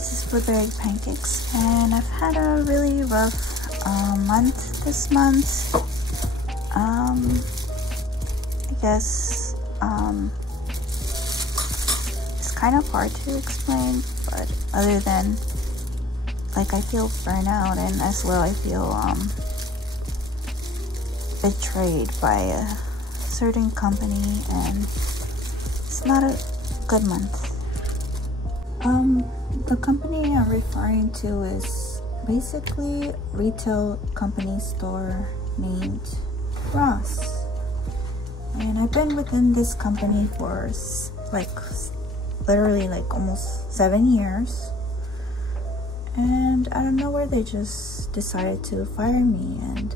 This is blueberry pancakes, and I've had a really rough month this month. I guess it's kind of hard to explain, but other than like I feel burnout, and as well I feel betrayed by a certain company, and it's not a good month. The company I'm referring to is basically retail company store named Ross, and I've been within this company for literally almost 7 years, and out of nowhere they just decided to fire me. And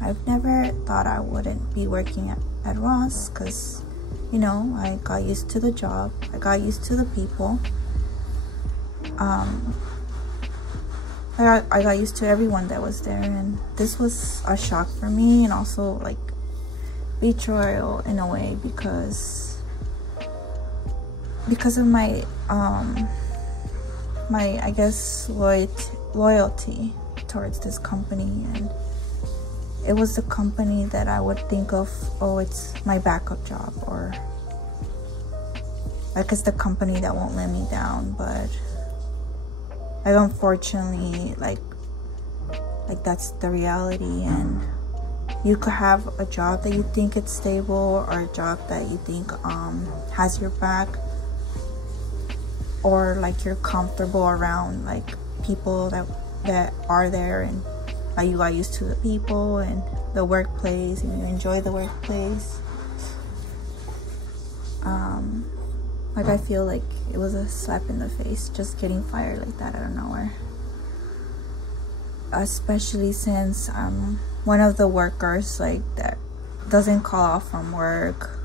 I've never thought I wouldn't be working at Ross, because you know, I got used to the job, I got used to the people. I got used to everyone that was there, and this was a shock for me, and also like betrayal in a way, because of my I guess loyalty towards this company. And it was the company that I would think of, oh, it's my backup job, or like it's the company that won't let me down. But like unfortunately, like that's the reality. And you could have a job that you think it's stable, or a job that you think has your back, or like you're comfortable around like people that are there, and like you got used to the people and the workplace, and you enjoy the workplace. Like I feel like it was a slap in the face just getting fired like that out of nowhere, especially since I'm one of the workers like that doesn't call off from work,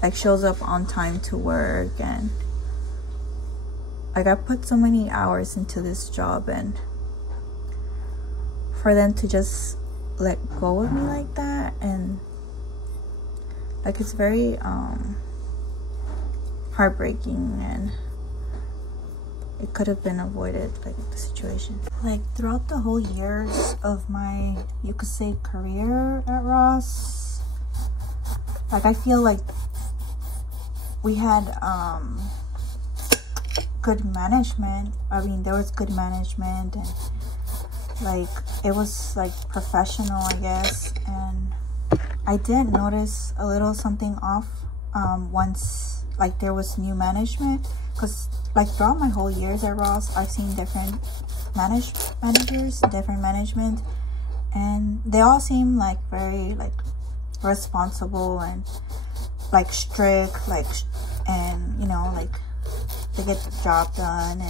like shows up on time to work. And like I put so many hours into this job, and for them to just let go of me like that, and like it's very heartbreaking, and it could have been avoided, like the situation. Like throughout the whole years of my, you could say, career at Ross, like I feel like we had good management. I mean, there was good management, and like it was like professional, I guess. And I did notice a little something off once like there was new management, because like throughout my whole years at Ross, I've seen different managers, different management, and they all seem like very like responsible and like strict, like, and you know, like they get the job done,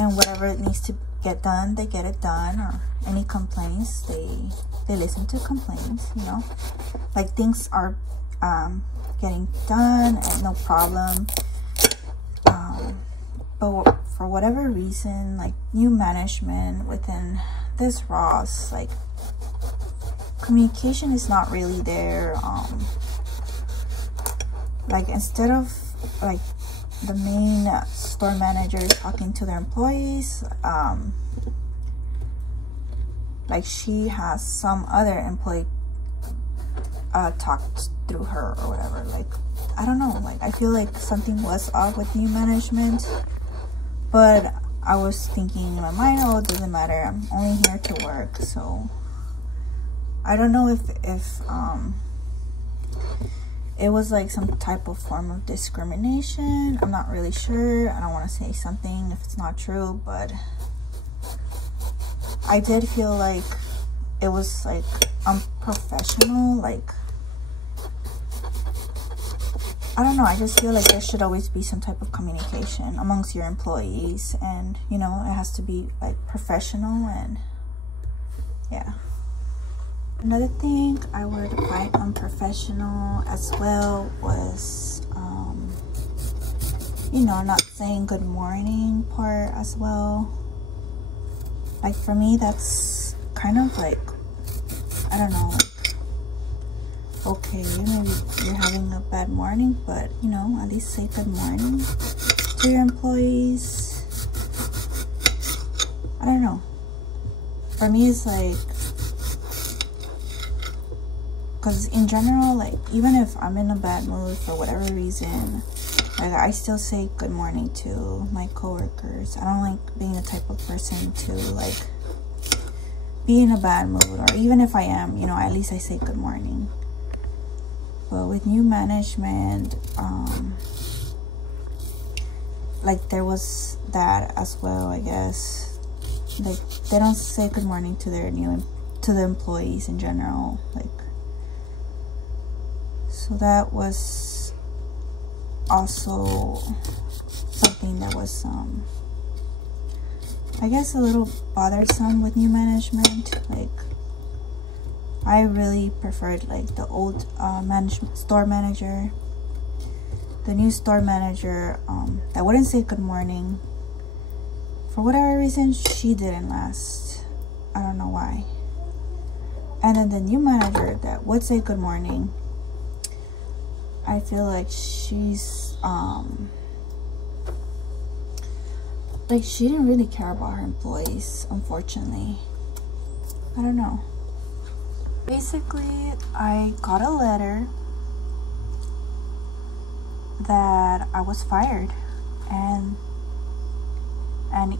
and whatever it needs to get done, they get it done. Or any complaints, they listen to complaints, you know, like things are getting done and no problem. But for whatever reason, like new management within this Ross, like communication is not really there. Like instead of like the main store manager talking to their employees, like she has some other employee talked through her or whatever. Like I don't know, like I feel like something was up with new management, but I was thinking in my mind, oh, it doesn't matter, I'm only here to work. So I don't know if it was like some type of form of discrimination. I'm not really sure. I don't want to say something if it's not true, but I did feel like it was like unprofessional. Like I don't know, I just feel like there should always be some type of communication amongst your employees, and you know, it has to be like professional. And yeah, another thing I would find unprofessional as well was you know, not saying good morning part as well. Like for me, that's kind of like, I don't know, okay, maybe you're having a bad morning, but you know, at least say good morning to your employees. don't know. For me, it's like, because in general, like, even if I'm in a bad mood for whatever reason, like, I still say good morning to my coworkers. I don't like being the type of person to, like, be in a bad mood, or even if I am, you know, at least I say good morning. But with new management, like, there was that as well, I guess. Like, they don't say good morning to their to the employees in general, like. So that was also something that was, I guess, a little bothersome with new management. Like, I really preferred, like, the old store manager. The new store manager that wouldn't say good morning. For whatever reason, she didn't last. I don't know why. And then the new manager that would say good morning, I feel like she's like, she didn't really care about her employees, unfortunately. I don't know. Basically, I got a letter that I was fired, and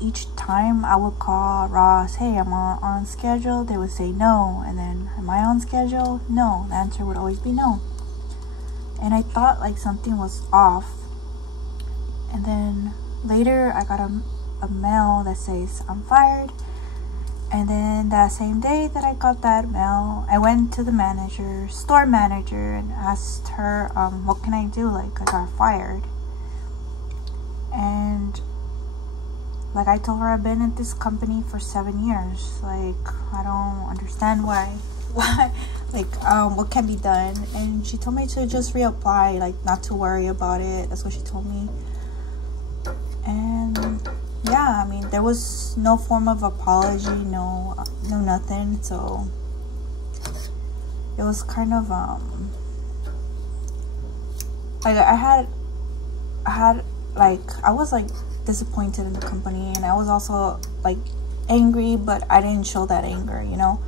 each time I would call Ross, hey, I'm on schedule, they would say no. And then, am I on schedule? No. The answer would always be no. And I thought, like, something was off. And then later I got a mail that says I'm fired. And then that same day that I got that mail, I went to the store manager, and asked her, what can I do? Like, I got fired. And, like, I told her I've been at this company for 7 years. Like, I don't understand why, like, what can be done. And she told me to just reapply, like, not to worry about it. That's what she told me. And yeah, I mean, there was no form of apology, no nothing. So it was kind of like, I was like disappointed in the company, and I was also like angry, but I didn't show that anger, you know.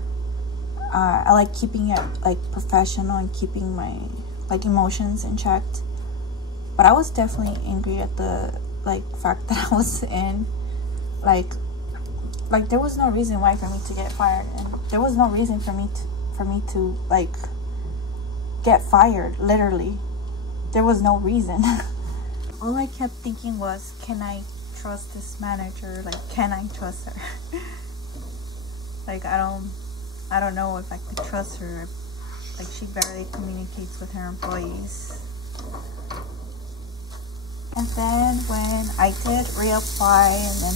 I like keeping it like professional and keeping my like emotions in check. But I was definitely angry at the like fact that I was in, like there was no reason why for me to get fired, and there was no reason for me to like get fired. Literally, there was no reason. All I kept thinking was, can I trust this manager? Like, can I trust her? Like, I don't know if I could trust her. Like, she barely communicates with her employees. And then when I did reapply, and then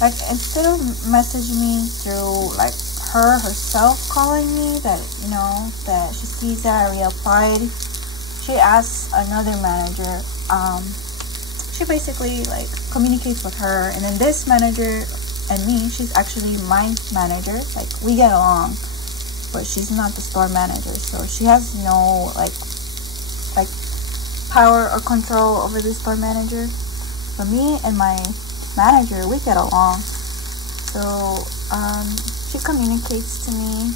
like, instead of messaging me through like her herself calling me that, you know, that she sees that I reapplied, she asks another manager. She basically like communicates with her, and then this manager and me, she's actually my manager. Like, we get along, but she's not the store manager, so she has no like power or control over the store manager. But me and my manager, we get along. So she communicates to me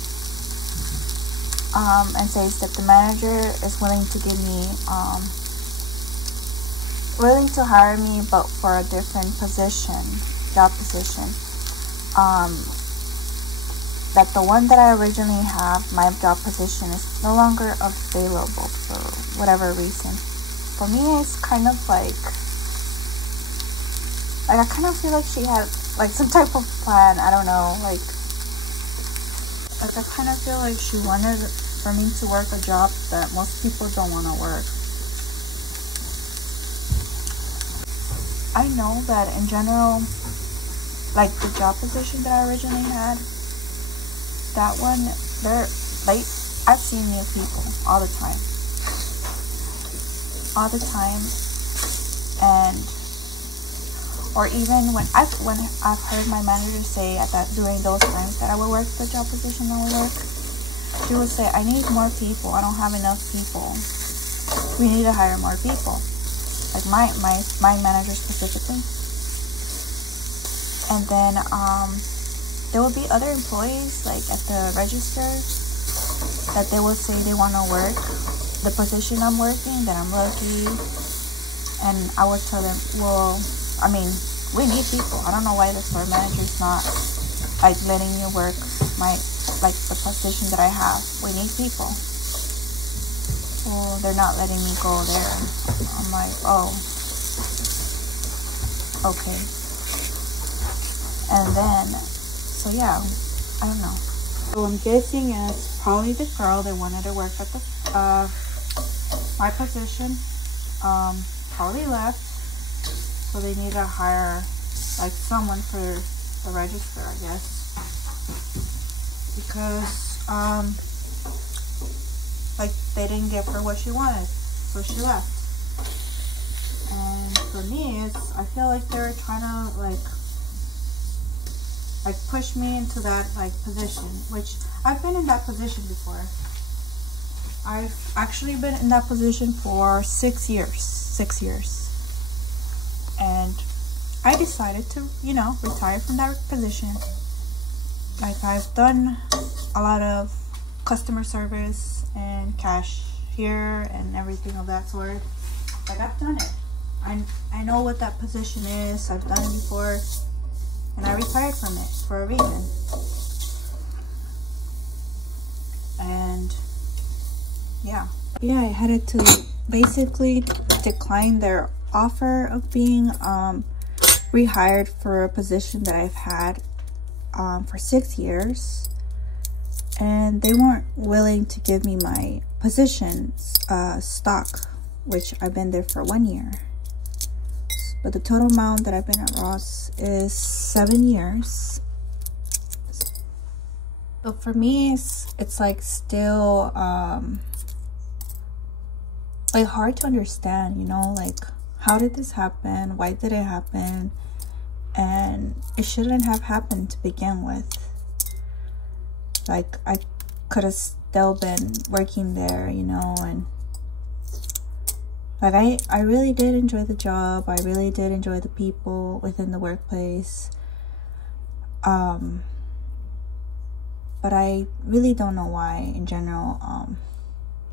and says that the manager is willing to give me willing to hire me, but for a different position, job position. That the one that I originally have, my job position, is no longer available for whatever reason. For me, it's kind of like I kind of feel like she had like some type of plan. I don't know, like I kind of feel like she wanted for me to work a job that most people don't want to work. I know that in general, like the job position that I originally had, that one, I've seen new people all the time, and or even when I've heard my manager say that during those times that I would work the job position I would work, she would say, I need more people, I don't have enough people, we need to hire more people. Like my manager specifically. And then there will be other employees like at the register that they will say they want to work the position I'm working, that I'm lucky, and I would tell them, well, I mean, we need people. I don't know why the store manager is not like letting you work the position that I have. We need people. Well, they're not letting me go there. I'm like, oh, okay. And then, so yeah, I don't know. So I'm guessing it's probably the girl that wanted to work at the my position. Probably left, so they need to hire like someone for the register, I guess, because like they didn't give her what she wanted, so she left. And for me, I feel like they're trying to like push me into that like position, which I've been in that position before. I've actually been in that position for 6 years. And I decided to, you know, retire from that position. Like, I've done a lot of customer service and cashier and everything of that sort. Like, I've done it. I know what that position is. I've done it before, and I retired from it for a reason. And yeah, I had to basically decline their offer of being rehired for a position that I've had for 6 years, and they weren't willing to give me my position stock, which I've been there for 1 year. But the total amount that I've been at Ross is 7 years. So for me, it's like still like hard to understand, you know, like, how did this happen? Why did it happen? And it shouldn't have happened to begin with. Like, I could have still been working there, you know, and like I really did enjoy the job. I really did enjoy the people within the workplace. But I really don't know why in general,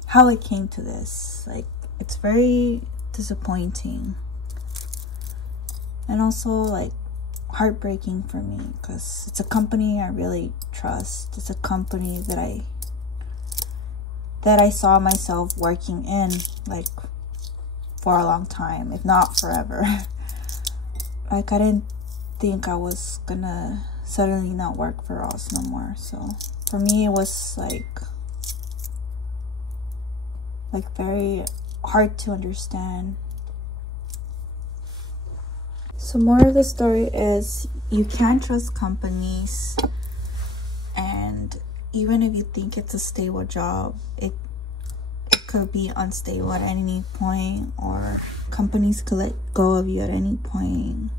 how it came to this. Like, it's very disappointing, and also like heartbreaking for me, because it's a company I really trust. It's a company that I saw myself working in, like, for a long time, if not forever. Like, I didn't think I was gonna suddenly not work for Ross no more. So for me, it was like very hard to understand. So more of the story is, you can't trust companies, and even if you think it's a stable job, it could be unstable at any point, or companies could let go of you at any point,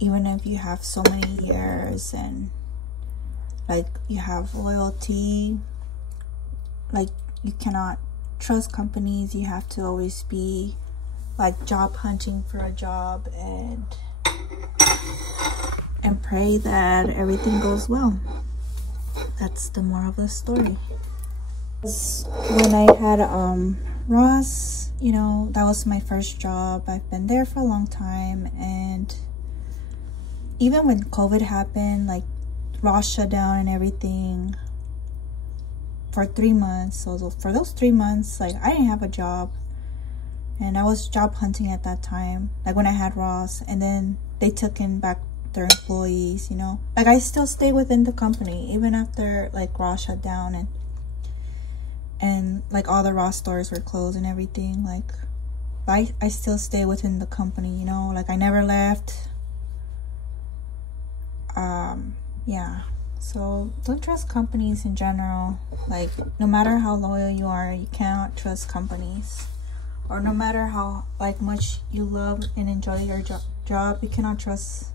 even if you have so many years and like you have loyalty. Like, you cannot trust companies. You have to always be like job hunting for a job and pray that everything goes well. That's the moral of the story. When I had Ross, you know, that was my first job. I've been there for a long time, and even when COVID happened, like Ross shut down and everything for 3 months. So for those 3 months, like, I didn't have a job, and I was job hunting at that time, like when I had Ross, and then they took in back their employees, you know. Like, I still stay within the company even after like Ross shut down, and like all the Ross stores were closed and everything. Like, I still stay within the company, you know, like I never left. Yeah, so don't trust companies in general. Like, no matter how loyal you are, you cannot trust companies. Or no matter how like much you love and enjoy your job, you cannot trust.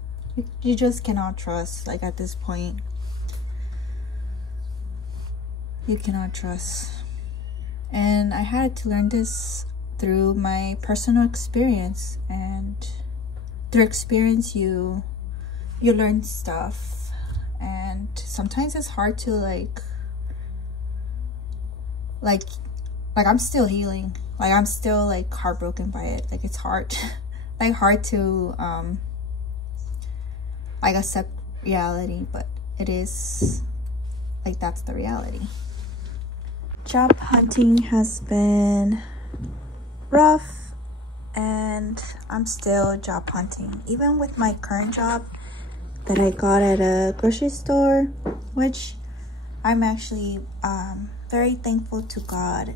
You just cannot trust. Like, at this point, you cannot trust. And I had to learn this through my personal experience, and through experience you you learn stuff, and sometimes it's hard to like I'm still healing. Like I'm still like heartbroken by it. Like it's hard like hard to like accept reality, but it is like that's the reality. Job hunting has been rough, and I'm still job hunting even with my current job that I got at a grocery store, which I'm actually very thankful to God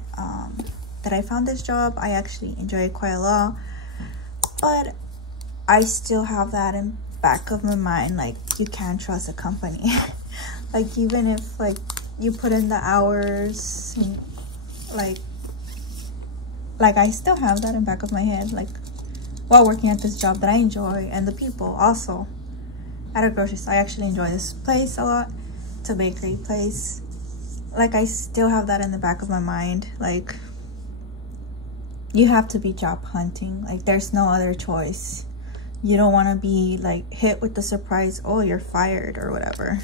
that I found this job. I actually enjoy it quite a lot, but I still have that in back of my mind, like you can't trust a company. Like even if like you put in the hours, like I still have that in back of my head, like while working at this job that I enjoy, and the people also at a grocery store. I actually enjoy this place a lot. It's a bakery place. Like I still have that in the back of my mind. Like you have to be job hunting. Like there's no other choice. You don't want to be like hit with the surprise, oh, you're fired or whatever.